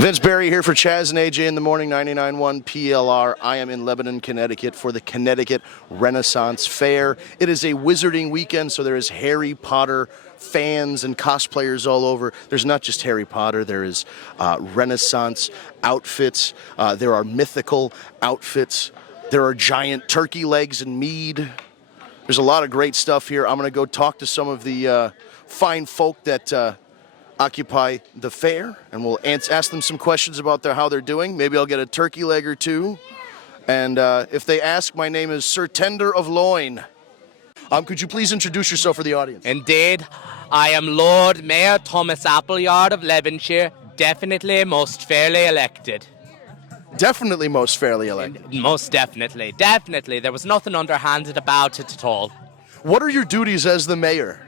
Vince Barry here for Chaz and AJ in the morning, 99.1 PLR. I am in Lebanon, Connecticut for the Connecticut Renaissance Fair. It is a wizarding weekend, so there is Harry Potter fans and cosplayers all over. There's not just Harry Potter, there is Renaissance outfits, there are mythical outfits, there are giant turkey legs and mead. There's a lot of great stuff here. I'm going to go talk to some of the fine folk that occupy the fair, and we'll ask them some questions about how they're doing. Maybe I'll get a turkey leg or two. And if they ask, my name is Sir Tender of Loin. Could you please introduce yourself for the audience? Indeed. I am Lord Mayor Thomas Appleyard of Lebanshire, definitely most fairly elected. Definitely most fairly elected. Most definitely. Definitely. There was nothing underhanded about it at all. What are your duties as the mayor?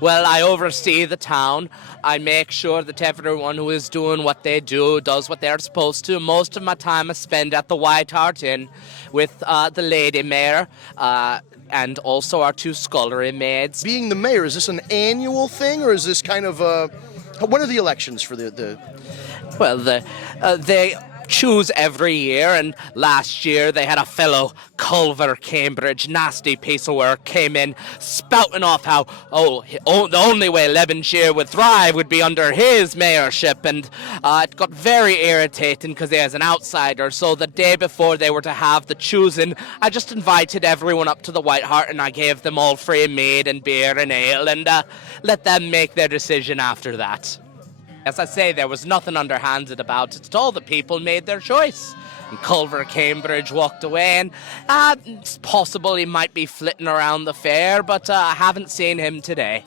Well, I oversee the town. I make sure that everyone who is doing what they do does what they're supposed to. Most of my time I spend at the White Hart Inn with the Lady Mayor and also our two scullery maids. Being the mayor, is this an annual thing, or is this kind of when are the elections for the? Well, they choose every year, and last year they had a fellow, Culver Cambridge, nasty piece of work, came in spouting off how the only way Lebanshire would thrive would be under his mayorship, and it got very irritating because he is an outsider. So the day before they were to have the choosing, I just invited everyone up to the White Hart and I gave them all free mead and beer and ale, and let them make their decision after that. As I say, there was nothing underhanded about it at all. The people made their choice. And Culver Cambridge walked away, and it's possible he might be flitting around the fair, but I haven't seen him today.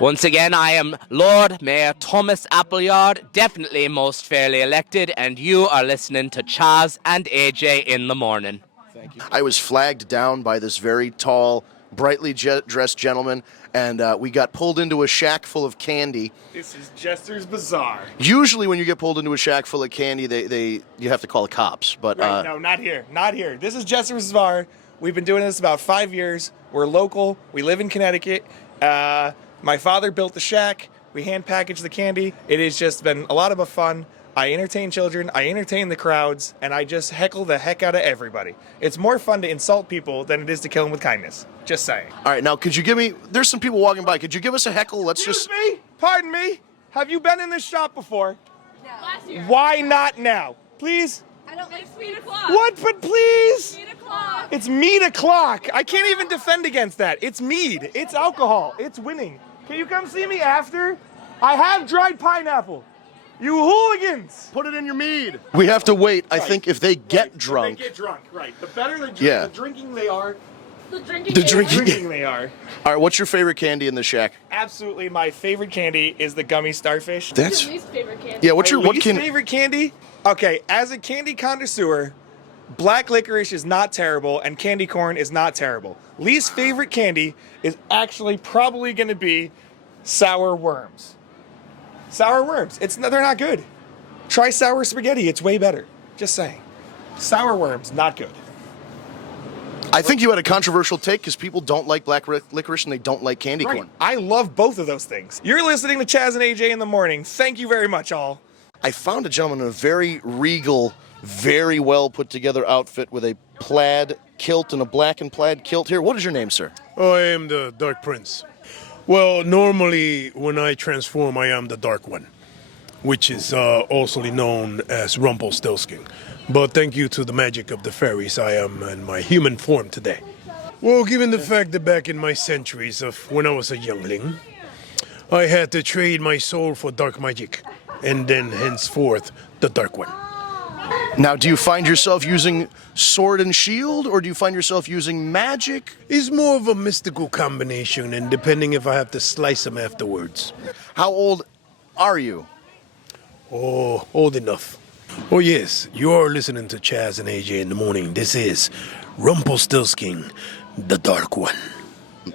Once again, I am Lord Mayor Thomas Appleyard, definitely most fairly elected, and you are listening to Chaz and AJ in the morning. Thank you. I was flagged down by this very tall, brightly dressed gentleman, and we got pulled into a shack full of candy. This is Jester's Bazaar. Usually when you get pulled into a shack full of candy, you have to call the cops. But Right, no, not here. Not here. This is Jester's Bazaar. We've been doing this about 5 years. We're local. We live in Connecticut. My father built the shack. We hand package the candy. It has just been a lot of fun. I entertain children, I entertain the crowds, and I just heckle the heck out of everybody. It's more fun to insult people than it is to kill them with kindness. Just saying. All right, now could you give me, there's some people walking by, could you give us a heckle? Excuse me? Pardon me? Have you been in this shop before? No. Last year. Why not now? Please? I don't like meat o'clock. What? But please? Meat o'clock. It's mead o'clock. I can't even defend against that. It's mead. It's alcohol. It's winning. Can you come see me after? I have dried pineapple. You hooligans! Put it in your mead. We have to wait. I think if they get drunk. If they get drunk, right. The better the drinking they are, The drinking. The drinking. they are. All right, what's your favorite candy in the shack? Absolutely, my favorite candy is the gummy starfish. That's Your least favorite candy. yeah. What's your My least favorite candy? Okay, as a candy connoisseur, black licorice is not terrible and candy corn is not terrible. Least favorite candy is actually probably going to be sour worms. Sour worms. They're not good. Try sour spaghetti. It's way better. Just saying. Sour worms, not good. I think you had a controversial take because people don't like black licorice and they don't like candy corn. I love both of those things. You're listening to Chaz and AJ in the morning. Thank you very much, all. I found a gentleman in a very regal, very well put together outfit with a plaid kilt and a black and plaid kilt here. What is your name, sir? Oh, I am the Dark Prince. Well, normally when I transform, I am the Dark One, which is also known as Rumpelstiltskin. But thank you to the magic of the fairies, I am in my human form today. Well, given the fact that back in my centuries of when I was a youngling, I had to trade my soul for dark magic, and then henceforth, the Dark One. Now, do you find yourself using sword and shield, or do you find yourself using magic? It's more of a mystical combination, and depending if I have to slice them afterwards. How old are you? Oh, old enough. Oh yes, you're listening to Chaz and AJ in the morning. This is Rumpelstiltskin, the Dark One.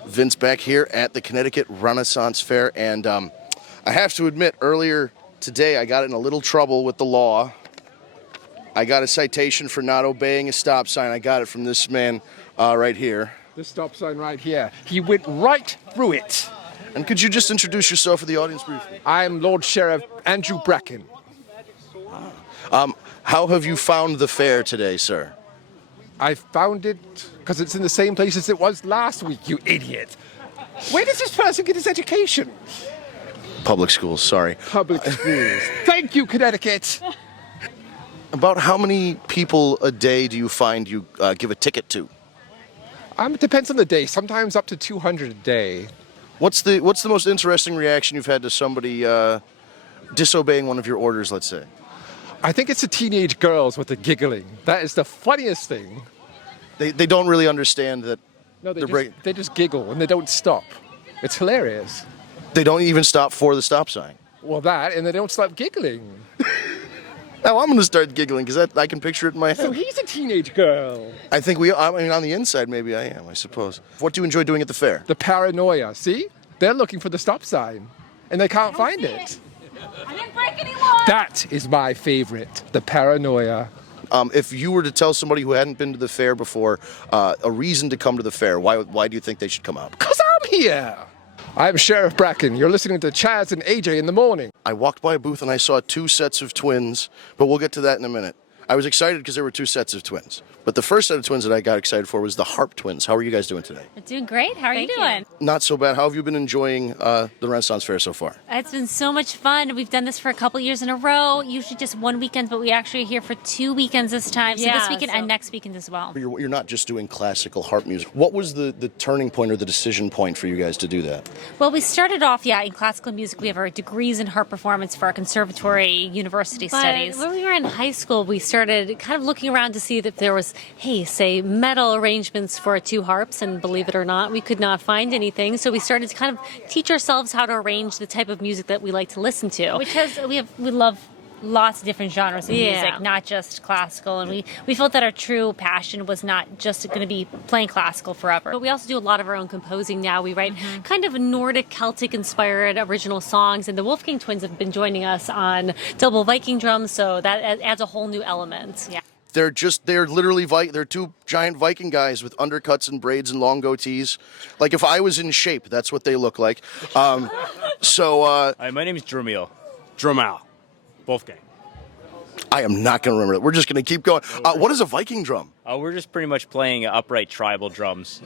Vince back here at the Connecticut Renaissance Fair, and I have to admit, earlier today I got in a little trouble with the law. I got a citation for not obeying a stop sign. I got it from this man right here. This stop sign right here. He went right through it. And could you just introduce yourself for the audience briefly? I'm Lord Sheriff Andrew Bracken. How have you found the fair today, sir? I found it because it's in the same place as it was last week, you idiot. Where does this person get his education? Public schools, sorry. Public schools. Thank you, Connecticut. About how many people a day do you find you give a ticket to? It depends on the day. Sometimes up to 200 a day. What's the most interesting reaction you've had to somebody disobeying one of your orders, let's say? I think it's the teenage girls with the giggling. That is the funniest thing. They don't really understand that No, they're they just giggle and they don't stop. It's hilarious. they don't even stop for the stop sign. Well, that, and they don't stop giggling. Now I'm going to start giggling because I can picture it in my head. So he's a teenage girl. I think I mean, on the inside, maybe I am, I suppose. What do you enjoy doing at the fair? The paranoia. See? They're looking for the stop sign, and they can't find it. I didn't break any laws. That is my favorite. The paranoia. If you were to tell somebody who hadn't been to the fair before a reason to come to the fair, why do you think they should come out? Because I'm here. I'm Sheriff Bracken. You're listening to Chaz and AJ in the morning. I walked by a booth and I saw 2 sets of twins, but we'll get to that in a minute. I was excited because there were 2 sets of twins. But the first set of twins that I got excited for was the Harp twins. How are you guys doing today? Doing great. How are you doing? Not so bad. How have you been enjoying the Renaissance Fair so far? It's been so much fun. We've done this for a couple years in a row, usually just one weekend, but we actually are here for 2 weekends this time. So this weekend and next weekend as well. You're not just doing classical harp music. What was the turning point or the decision point for you guys to do that? Well, we started off, in classical music. We have our degrees in harp performance for our conservatory university studies. When we were in high school, we started kind of looking around to see that there was, say, metal arrangements for 2 harps, and believe it or not, we could not find anything. So we started to kind of teach ourselves how to arrange the type of music that we like to listen to. Because we love lots of different genres of music, not just classical. And we felt that our true passion was not just going to be playing classical forever. But we also do a lot of our own composing now. We write kind of Nordic, Celtic-inspired original songs, and the Wolfgang Twins have been joining us on double Viking drums, so that adds a whole new element. Yeah. They're literally they're 2 giant Viking guys with undercuts and braids and long goatees. Like if I was in shape, that's what they look like. Hi, my name is Drumiel. Drumal. Wolfgang. I am not going to remember that. We're just going to keep going. What is a Viking drum? We're just pretty much playing upright tribal drums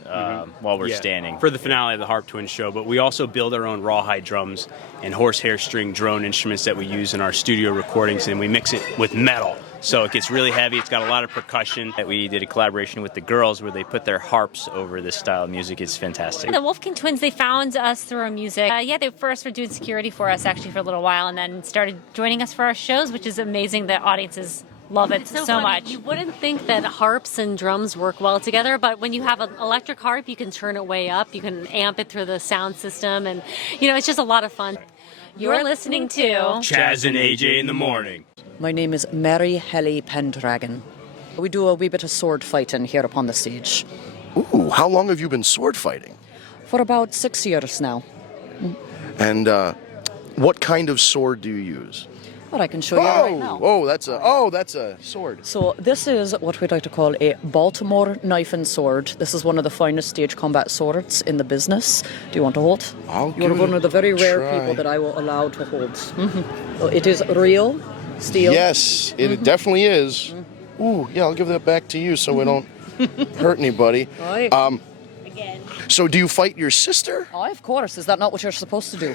while we're standing. For the finale of the Harp Twins show, but we also build our own rawhide drums and horsehair string drone instruments that we use in our studio recordings, and we mix it with metal. So it gets really heavy. It's got a lot of percussion. We did a collaboration with the girls where they put their harps over this style of music. It's fantastic. The Wolfgang Twins, they found us through our music. They first were doing security for us actually for a little while, and then started joining us for our shows, which is amazing. The audiences love it so much. You wouldn't think that harps and drums work well together, but when you have an electric harp, you can turn it way up. You can amp it through the sound system, and it's just a lot of fun. You're listening to Chaz and AJ in the morning. My name is Mary Helly Pendragon. We do a wee bit of sword fighting here upon the stage. Ooh, how long have you been sword fighting? For about 6 years now. And what kind of sword do you use? Well, I can show you right now. That's a sword. So this is what we'd like to call a Baltimore knife and sword. This is one of the finest stage combat swords in the business. Do you want to hold? You're one of the very rare people that I will allow to hold. So it is real steel. Yes, it definitely is. Ooh, yeah, I'll give that back to you so we don't hurt anybody. Right. again. So do you fight your sister? Oh, of course. Is that not what you're supposed to do?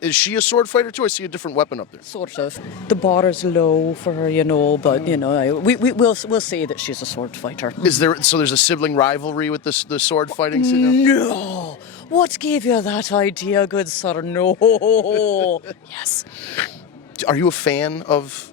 Is she a sword fighter too? I see a different weapon up there. Sort of. The bar is low for her, but we'll say that she's a sword fighter. There's a sibling rivalry with the sword fighting scene? No. What gave you that idea, good sir? No. Yes. Are you a fan of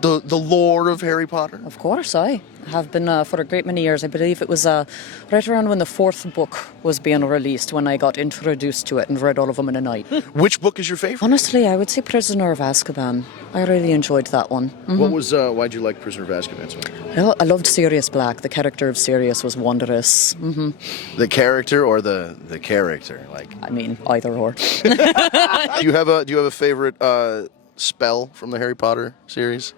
the lore of Harry Potter? Of course, I have been for a great many years. I believe it was right around when the 4th book was being released when I got introduced to it and read all of them in a night. Which book is your favorite? Honestly, I would say Prisoner of Azkaban. I really enjoyed that one. Mm-hmm. Why'd you like Prisoner of Azkaban so much? Well, I loved Sirius Black. The character of Sirius was wondrous. Mm-hmm. The character or the character? I mean, either or. Do you have a favorite spell from the Harry Potter series?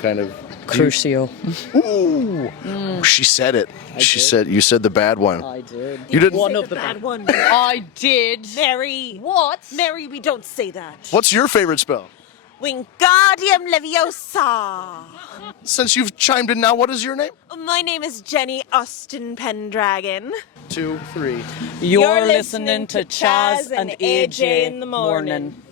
Kind of Crucio. Ooh, she said it. You said the bad one. I did. You didn't. One of the bad one. I did. Mary. What? Mary, we don't say that. What's your favorite spell? Wingardium Leviosa. Since you've chimed in now, what is your name? My name is Jenny Austin Pendragon. 2, 3. You're listening to Chaz and AJ in the morning.